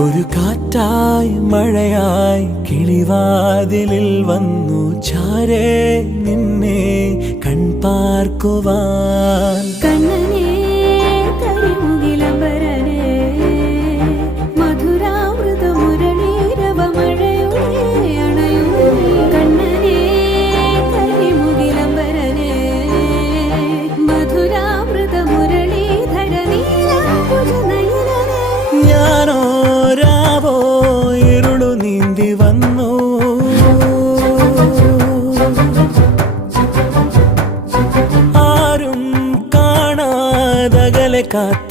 ഒരു കാറ്റായി മഴയായി കിളിവാതിലിൽ വന്നു ചാരേ നിന്നെ കൺപാർക്കുവാൻ. കണ്ണനേ കരിമുകിലംബരനേ മധുരാമൃത മുരളീരവ മഴയുടെ അണയുന്നേ. കണ്ണനേ കരിമുകിലംബരനേ മധുരാമൃത മുരളീധര നീലാംബുജ നയനനേ. ഞാനോ രാവോ ഇരുളു നീന്തി വന്നു, ആരും കാണാതകലെ കാത്തു